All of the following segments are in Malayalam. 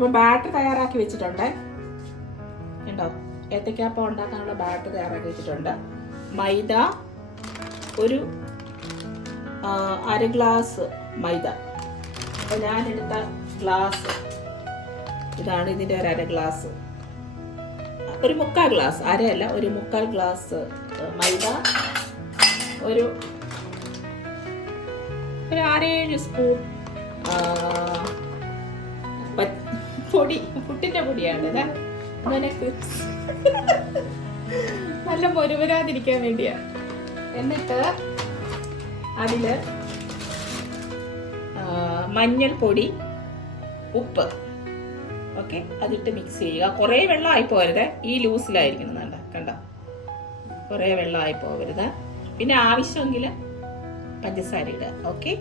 അപ്പൊ ബാറ്റർ തയ്യാറാക്കി വെച്ചിട്ടുണ്ട്. ഉണ്ടോ ഏത്തക്കാപ്പം ഉണ്ടാക്കാനുള്ള ബാറ്റർ തയ്യാറാക്കി വെച്ചിട്ടുണ്ട്. മൈദ ഒരു അര ഗ്ലാസ് മൈദ. അപ്പൊ ഞാനെടുത്ത ഗ്ലാസ് ഇതാണ് ഇതിന്റെ ഒരു അര ഗ്ലാസ് ഒരു മുക്കാൽ ഗ്ലാസ് അരയല്ല ഒരു മുക്കാൽ ഗ്ലാസ് മൈദ ഒരു ഒരു ആറേഴ് സ്പൂൺ പൊടി പുട്ടിന്റെ പൊടിയാണ് ഇത് നിനക്ക്? നല്ല പൊരുവരാതിരിക്കാൻ വേണ്ടിയാ. എന്നിട്ട് അതിൽ മഞ്ഞൾ മഞ്ഞൾപ്പൊടി ഉപ്പ്. ഓക്കെ അതിട്ട് മിക്സ് ചെയ്യുക. കുറേ ആയി പോകരുത്. ഈ ലൂസിലായിരിക്കണം കണ്ട കണ്ട? കുറേ ആയി പോകരുത്. പിന്നെ ആവശ്യമെങ്കിൽ പഞ്ചസാര ഇടുക. ഓക്കെ?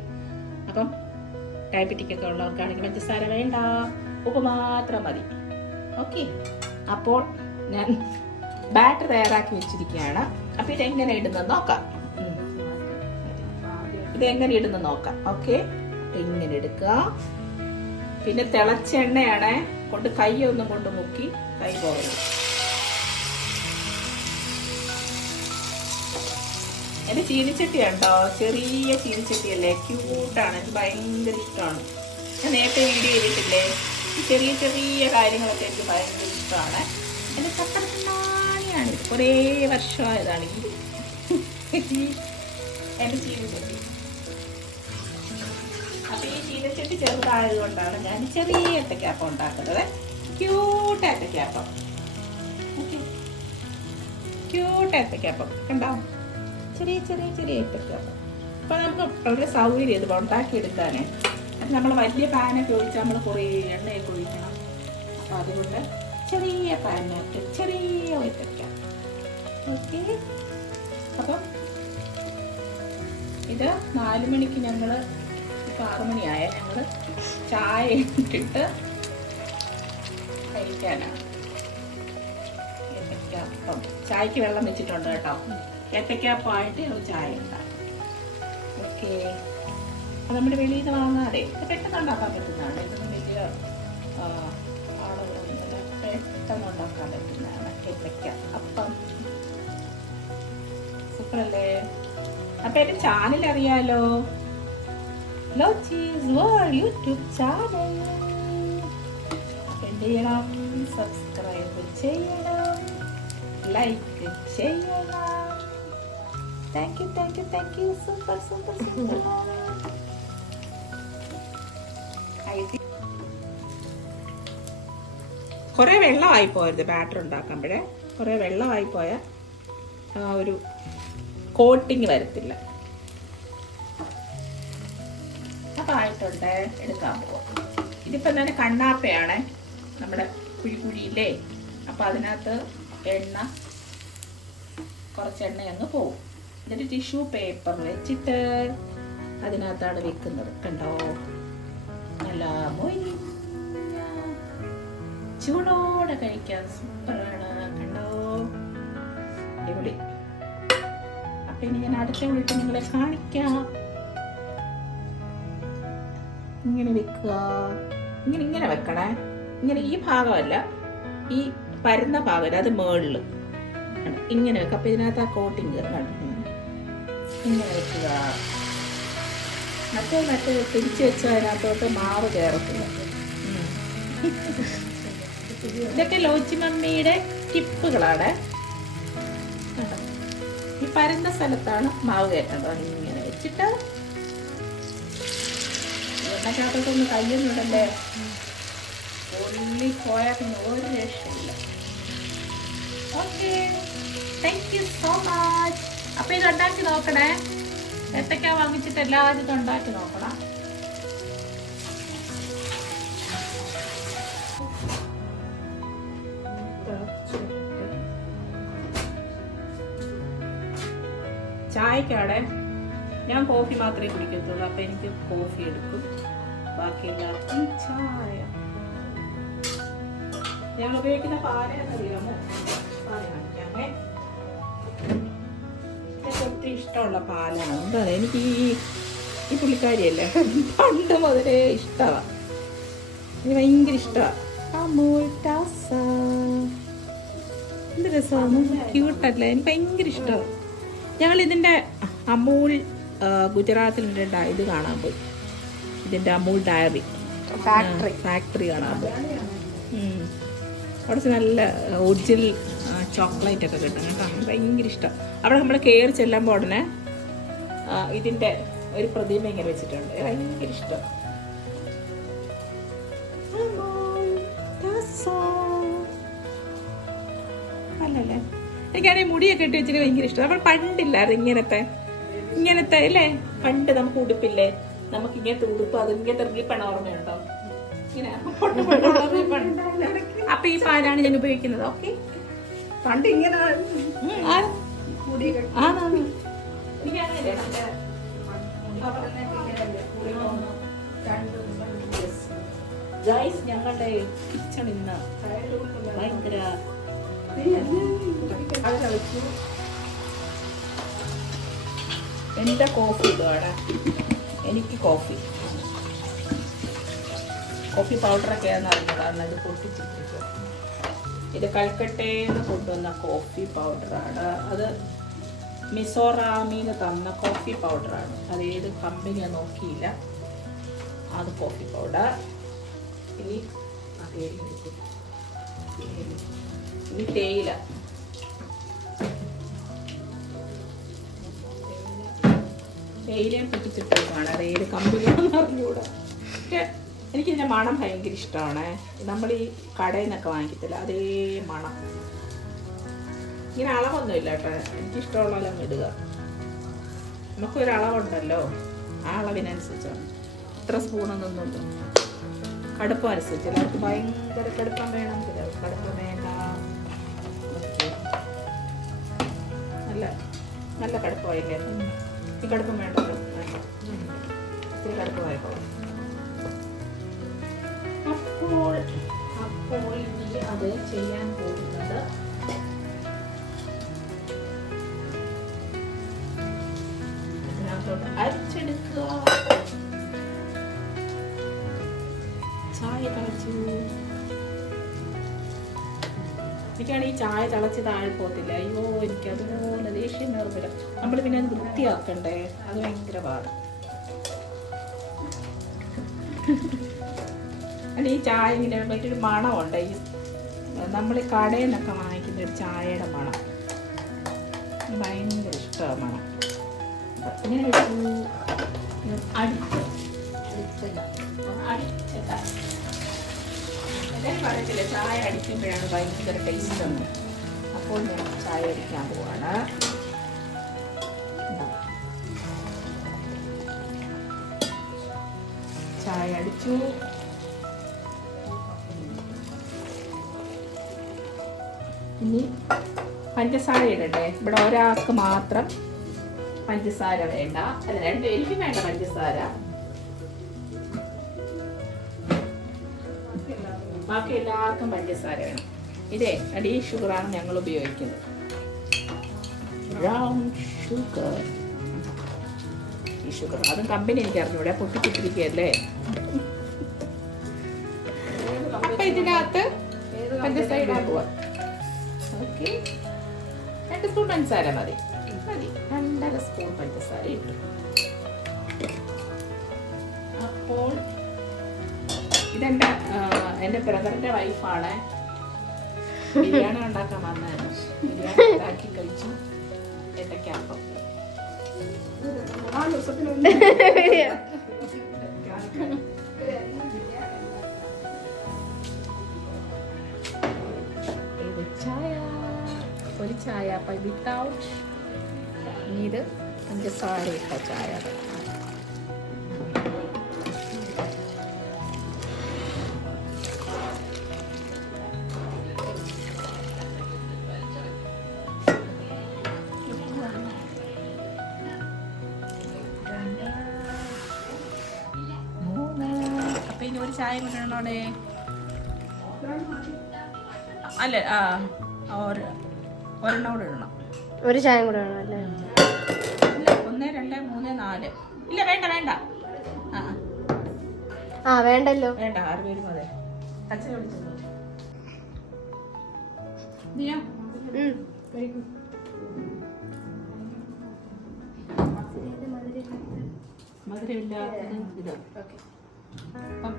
അപ്പം ഡയബറ്റിക് ഒക്കെ ഉള്ളവർക്കാണെങ്കിൽ പഞ്ചസാര വേണ്ട. ഉപ്പ് മാത്രം മതി ഓക്കെ അപ്പോൾ ഞാൻ ബാറ്റർ തയ്യാറാക്കി വെച്ചിരിക്കുകയാണ്. അപ്പം ഇതെങ്ങനെ ഇടുന്നത് നോക്കാം. ഇതെങ്ങനെ ഇടുന്നത് നോക്കാം. ഓക്കെ ഇങ്ങനെ എടുക്കുക. പിന്നെ തിളച്ച എണ്ണയാണ് കൊണ്ട് കൈ ഒന്നും കൊണ്ട് മുക്കി കൈ പോകരുത് എന്റെ ചീനിച്ചട്ടി ഉണ്ടോ ചെറിയ ചീനിച്ചട്ടിയല്ലേ? ക്യൂട്ടാണ് എനിക്ക് ഭയങ്കര ഇഷ്ടമാണ്. ഞാൻ നേരത്തെ വീഡിയോ ചെയ്തിട്ടില്ലേ? ചെറിയ ചെറിയ കാര്യങ്ങളൊക്കെ എനിക്ക് ഭയങ്കര ഇഷ്ടമാണ്. എന്റെ ചക്കരക്കണ്ണാണിയാണ് കുറേ വർഷമായതാണ് ഈ എന്റെ ചീനച്ചട്ടി അപ്പം ഈ ചീനച്ചട്ടി ചെറുതായത് കൊണ്ടാണ് ഞാൻ ചെറിയ ഏത്തക്കാപ്പം ഉണ്ടാക്കുന്നത്. ക്യൂട്ട് ഏത്തക്കാപ്പം. ക്യൂട്ട് ഏത്തക്കാപ്പം. കണ്ടോ? ചെറിയ ചെറിയ ചെറിയ ഏത്തക്കാപ്പം. അപ്പം നമുക്ക് വളരെ സൗകര്യം ഇത് ഉണ്ടാക്കിയെടുക്കാനേ നമ്മൾ വലിയ പാനൊക്കെ ഒഴിച്ചാൽ നമ്മൾ കുറേ എണ്ണയൊക്കെ ഒഴിക്കണം. അപ്പം അതുകൊണ്ട് ചെറിയ പാനിനകത്ത് ചെറിയ ഏത്തക്ക ഓക്കെ. അപ്പം ഇത് നാല് മണിക്ക് ഞങ്ങൾ ഇപ്പം ആറ് മണിയായ ഞങ്ങൾ ചായ ഇട്ടിട്ട് കഴിക്കാനാണ്. ഏത്തക്കാപ്പം ചായക്ക് വെള്ളം വെച്ചിട്ടുണ്ട് കേട്ടോ. ഏത്തക്കാപ്പമായിട്ട് ഞങ്ങൾ ചായ ഉണ്ടാകും ഓക്കെ. അത് നമ്മുടെ വെളിയിൽ നിന്ന് വാങ്ങാതെ പെട്ടെന്ന് ഉണ്ടാക്കാൻ പറ്റുന്നതാണ്. ഇതൊന്നും വലിയ ആളുകളൊന്നും പെട്ടെന്ന് ഉണ്ടാക്കാൻ പറ്റുന്നതാണ്. കേപ്പയ്ക്ക അപ്പം സൂപ്പറല്ലേ? അപ്പം എന്റെ ചാനൽ അറിയാലോ? ലോച്ചീസ് വേൾഡ് യൂട്യൂബ് ചാനൽ എന്ത് ചെയ്യണം? സബ്സ്ക്രൈബ് ചെയ്യണം. ലൈക്ക് ചെയ്യണം. Thank you thank you thank you super super super. കുറെ വെള്ളമായി പോയത് ബാറ്റർ ഉണ്ടാക്കുമ്പോഴേ. കുറെ വെള്ളമായി പോയ ഒരു കോട്ടിങ് വരത്തില്ല. അപ്പൊ ആയിട്ടുണ്ട്. എടുക്കാൻ പോകും ഇതിപ്പോ തന്നെ കണ്ണാപ്പയാണ് നമ്മുടെ കുഴിക്കുഴിയില്ലേ? അപ്പം അതിനകത്ത് എണ്ണ കുറച്ച് എണ്ണ അങ്ങ് പോവും. എന്നിട്ട് ടിഷ്യൂ പേപ്പർ വെച്ചിട്ട് അതിനകത്താണ് വെക്കുന്നത്. കണ്ടോ? നല്ല മൊരിഞ്ഞ ചൂടോടെ കഴിക്കാൻ സൂപ്പറാണ്. കണ്ടോ? അടിപൊളി. അപ്പൊ ഇനി ഞാൻ അടുത്ത വീട്ടിൽ നിങ്ങളെ കാണിക്കാം. ഇങ്ങനെ വെക്കുക. ഇങ്ങനെ ഇങ്ങനെ വെക്കണേ. ഇങ്ങനെ ഈ ഭാഗമല്ല. ഈ പരന്ന ഭാഗമല്ല. അത് മേളിൽ? ഇങ്ങനെ വെക്കുക. അപ്പൊ ഇതിനകത്ത് ആ കോട്ടിങ് ഇങ്ങനെ വെക്കുക. മറ്റേ മറ്റേ തിരിച്ചു വെച്ചാൽ അതിനകത്തോട്ട് മാവ് കയറത്തില്ല. ഇതൊക്കെ ലോച്ചി മമ്മിയുടെ ടിപ്പുകളാണ്? ഈ പരന്ന സ്ഥലത്താണ് മാവ് കയറ്റേണ്ടത്. ഇങ്ങനെ വെച്ചിട്ട് എണ്ണക്കകത്തൊന്ന് കയ്യൊന്നും ഇടണ്ടേ ഉള്ളി പോയാൽ ഒരു രക്ഷയില്ല. Okay thank you so much അപ്പൊ ഇത് ഉണ്ടാക്കി നോക്കണേ. ഏത്തക്ക വാങ്ങിച്ചിട്ട് എല്ലാവരും ഇത് ഉണ്ടാക്കി നോക്കണം. ചായക്കാടെ ഞാൻ കോഫി മാത്രമേ കുടിക്കത്തുള്ളൂ. അപ്പൊ എനിക്ക് കോഫി എടുക്കും. ബാക്കി എല്ലാവർക്കും ചായ. ഞാൻ ഉപയോഗിക്കുന്ന പാലേന്നറിയാമോ പാൽ കാണിക്കാമേ. എനിക്ക് ഒത്തിരി ഇഷ്ടമുള്ള പാലാണ്. എന്താ എനിക്ക് ഈ ഈ പുള്ളിക്കാരിയല്ലേ? പണ്ട് മുതലേ ഇഷ്ടമാണ് എനിക്ക് ഭയങ്കര ഇഷ്ടമാണ് എന്ത് രസമാണ്? ക്യൂട്ടല്ലേ എനിക്ക് ഭയങ്കര ഇഷ്ടമാണ് ഞങ്ങൾ ഇതിന്റെ അമൂൽ ഗുജറാത്തിൽ ഇത് കാണാൻ പോയി. ഇതിന്റെ അമൂൽ ഡയറി. ഫാക്ടറി ഫാക്ടറി കാണാൻ പോയി. അവിടെ നല്ല ഒറിജിനൽ ചോക്ലേറ്റ് ഒക്കെ കിട്ടും കേട്ടോ. ഭയങ്കര ഇഷ്ടം. അവിടെ നമ്മൾ കയറി ചെല്ലുമ്പോൾ ഉടനെ ഇതിന്റെ ഒരു പ്രതിമ ഇങ്ങനെ വെച്ചിട്ടുണ്ട്. ഭയങ്കര ഇഷ്ടം. അല്ലല്ലേ? എനിക്കാണെങ്കിൽ മുടിയൊക്കെ ഇട്ട് വെച്ചിട്ട് ഭയങ്കര ഇഷ്ടം. നമ്മൾ പണ്ടില്ലായിരുന്നു ഇങ്ങനത്തെ. ഇങ്ങനത്തെ അല്ലേ? പണ്ട് നമുക്ക് ഉടുപ്പില്ലേ? നമുക്ക് ഇങ്ങനത്തെ ഉടുപ്പ് അത് ഇങ്ങനത്തെ റിപ്പൺ ഓർമ്മയുണ്ടോ. അപ്പൊ ഈ പാലാണ് ഞാൻ ഉപയോഗിക്കുന്നത്. ഓക്കെ. പണ്ട് ഇങ്ങനെ ഞങ്ങളുടെ കിച്ചൺ ഇന്ന് ഭയങ്കര എന്റെ കോഫി ഇതാണ് എനിക്ക് കോഫി കോഫി പൗഡറൊക്കെ ആണെന്ന് അറിഞ്ഞതാണ് അത് പൊട്ടിച്ചിട്ടിരിക്കും ഇത് കൽക്കട്ടയിൽ കൊണ്ടുവന്ന കോഫി പൗഡറാണ് അത് മിസോറാമിന്ന് തന്ന കോഫി പൗഡറാണ് അത് ഏത് കമ്പനിയാണ് നോക്കിയില്ല. അത് കോഫി പൗഡർ ഇനി അതേ. ഇനി തേയില. തേയിലയും പൊട്ടിച്ചിട്ടേക്കാണ് കമ്പനിയാണെന്ന് അറിഞ്ഞൂടാ പക്ഷേ എനിക്കിതിന്റെ മണം ഭയങ്കര ഇഷ്ടമാണ്. നമ്മൾ ഈ കടയിൽ നിന്നൊക്കെ വാങ്ങിക്കത്തില്ല. അതേ മണം. ഇങ്ങനെ അളവൊന്നുമില്ല കേട്ടോ. എനിക്കിഷ്ടമുള്ളതെല്ലാം ഇടുക. നമുക്കൊരു അളവുണ്ടല്ലോ ആ അളവിനനുസരിച്ചാണ്. ഇത്ര സ്പൂണൊന്നൊന്നുമില്ല. കടുപ്പം അനുസരിച്ച്. എല്ലാവർക്കും ഭയങ്കര കടുപ്പം വേണം. ചിലർക്ക് കടുപ്പം വേണ്ട. നല്ല കടുപ്പമായില്ലേ? ഈ കടുപ്പം വേണ്ട. ഇത്തിരി കടുപ്പമായിക്കോളാം. അപ്പോൾ അപ്പോൾ ഇനി അത് ചെയ്യാൻ പോകുന്നത് ഇതിനകത്തോട്ട് അരിച്ചെടുക്കുക. ചായ തിളച്ചു. എനിക്കാണ് ഈ ചായ തിളച്ച് താഴെ പോകത്തില്ല. അയ്യോ എനിക്ക് അതുപോലെ ദേഷ്യം നേർവില്ല നമ്മൾ പിന്നെ അത് വൃത്തിയാക്കണ്ടേ? അത് ഭയങ്കര പാട്. അല്ല ഈ ചായ ഇങ്ങനെ മറ്റൊരു മണമുണ്ട്. ഈ നമ്മൾ കടയിൽ നിന്നൊക്കെ വാങ്ങിക്കുന്ന ഒരു ചായയുടെ മണം. ഭയങ്കര ഇഷ്ടമാണ് മണം. ഇങ്ങനെ വെച്ചു അടുത്ത് അടുത്ത അടിച്ചല്ല എല്ലാവരും പറയത്തില്ലേ ചായ അടിക്കുമ്പോഴാണ് ഭയങ്കര ടേസ്റ്റ് ഒന്ന് അപ്പോൾ ഞാൻ ചായ അടിക്കാൻ പോവാണ്. ചായ അടിച്ചു. ഇനി പഞ്ചസാര ഇടട്ടെ. ഇവിടെ ഒരാൾക്ക് മാത്രം പഞ്ചസാര വേണ്ട. അല്ല രണ്ട് എനിക്ക് വേണ്ട പഞ്ചസാര. ബാക്കി എല്ലാവർക്കും പഞ്ചസാര വേണം ഇതേ അടി ഷുഗറാണ് ഞങ്ങൾ ഉപയോഗിക്കുന്നത്. ബ്രൗൺ ഷുഗർ ഈ ഷുഗർ അതും കമ്പനി എനിക്ക് അറിഞ്ഞൂടെ പൊട്ടിച്ചിട്ടിരിക്കുകയല്ലേ? അപ്പൊ ഇതിനകത്ത് പഞ്ചസാര ഇടാൻ പോവാ. ഓക്കെ. രണ്ട് സ്പൂൺ പഞ്ചസാര മതി. മതി. രണ്ടര സ്പൂൺ പഞ്ചസാര ഇട്ടു. അപ്പോൾ ഇതെന്റെ ആ, എന്റെ ബ്രദറിന്റെ വൈഫാണ് ബിരിയാണി ഉണ്ടാക്കാൻ വന്നത് ബിരിയാണി ഉണ്ടാക്കി കഴിച്ചു. ചായ? ഒരു ചായ. അപ്പം വിത്തൗട്ട് ഇത് പഞ്ചസാര ഇട്ട ചായ. ചായ കിട്ടണോടെ അല്ല? ആ ഒരു ഒരെണ്ണം കൂടെ ഇടണം. ഒരു ചായ കൂടെ വേണം അല്ലേ? ഇല്ല ഒന്ന് രണ്ട് മൂന്ന് നാല്. ഇല്ല വേണ്ട വേണ്ട. ആ ആ. വേണ്ടല്ലോ. വേണ്ട ആറ് പേര് മതി അച്ഛനെ വിളിച്ചോ? അപ്പം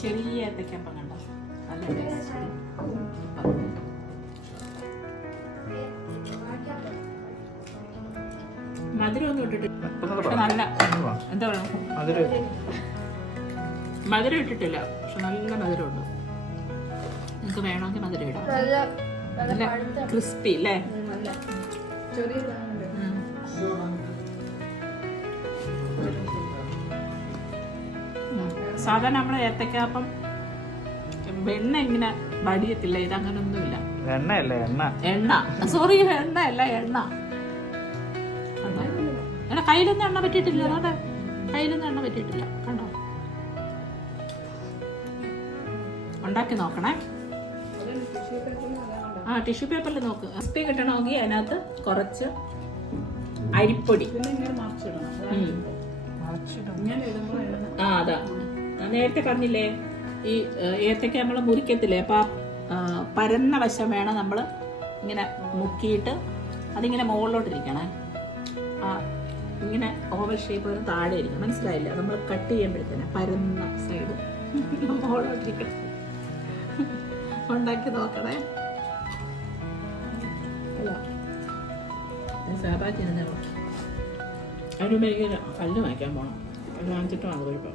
ചെറിയ ഏത്തക്കപ്പം കണ്ടോ? നല്ല ടേസ്റ്റ് മധുരം ഒന്നും ഇട്ടിട്ടില്ല പക്ഷെ നല്ല എന്താ പറയുക? മധുരം ഇട്ടിട്ടില്ല. പക്ഷെ നല്ല മധുരമുണ്ട് നിങ്ങൾക്ക് വേണമെങ്കിൽ മധുരം ഇടാം. നല്ല നല്ല ക്രിസ്പി അല്ലേ ചെറിയ സാധാരണ നമ്മളെ ഏത്തക്കാപ്പം വെണ്ണ ഇങ്ങനെ വടിയത്തില്ല ഇത് അങ്ങനൊന്നുമില്ല ഒന്നുമില്ല എണ്ണ? എണ്ണ. സോറി എണ്ണ അല്ല എണ്ണ. എടാ കയ്യിലൊന്നും എണ്ണ പറ്റിയിട്ടില്ല അതെ കയ്യിലൊന്നും എണ്ണ പറ്റിയിട്ടില്ല കണ്ടോ? ഉണ്ടാക്കി നോക്കണേ. ആ ടിഷ്യൂ പേപ്പറിൽ നോക്ക്. ക്രിസ്പി കിട്ടണമെങ്കിൽ അതിനകത്ത് കുറച്ച് അരിപ്പൊടി. ആ അതാ. നേരത്തെ പറഞ്ഞില്ലേ ഈ ഏത്തക്ക നമ്മൾ മുറിക്കത്തില്ലേ അപ്പം പരന്ന വശം വേണം നമ്മൾ ഇങ്ങനെ മുക്കിയിട്ട് അതിങ്ങനെ മുകളിലോട്ടിരിക്കണേ. ആ ഇങ്ങനെ ഓവൽ ഷേപ്പ് വരെ താഴെ ഇരിക്കണം. മനസ്സിലായില്ല? നമ്മൾ കട്ട് ചെയ്യുമ്പോഴത്തേനെ പരന്ന സൈഡ് മുകളിലോട്ടിരിക്കണം. ഉണ്ടാക്കി നോക്കണേ. സാധാരണ അതിന് മുമ്പ് എനിക്ക് കല്ല് വാങ്ങിക്കാൻ പോകണം അത് വാങ്ങിച്ചിട്ട് പോയിപ്പോൾ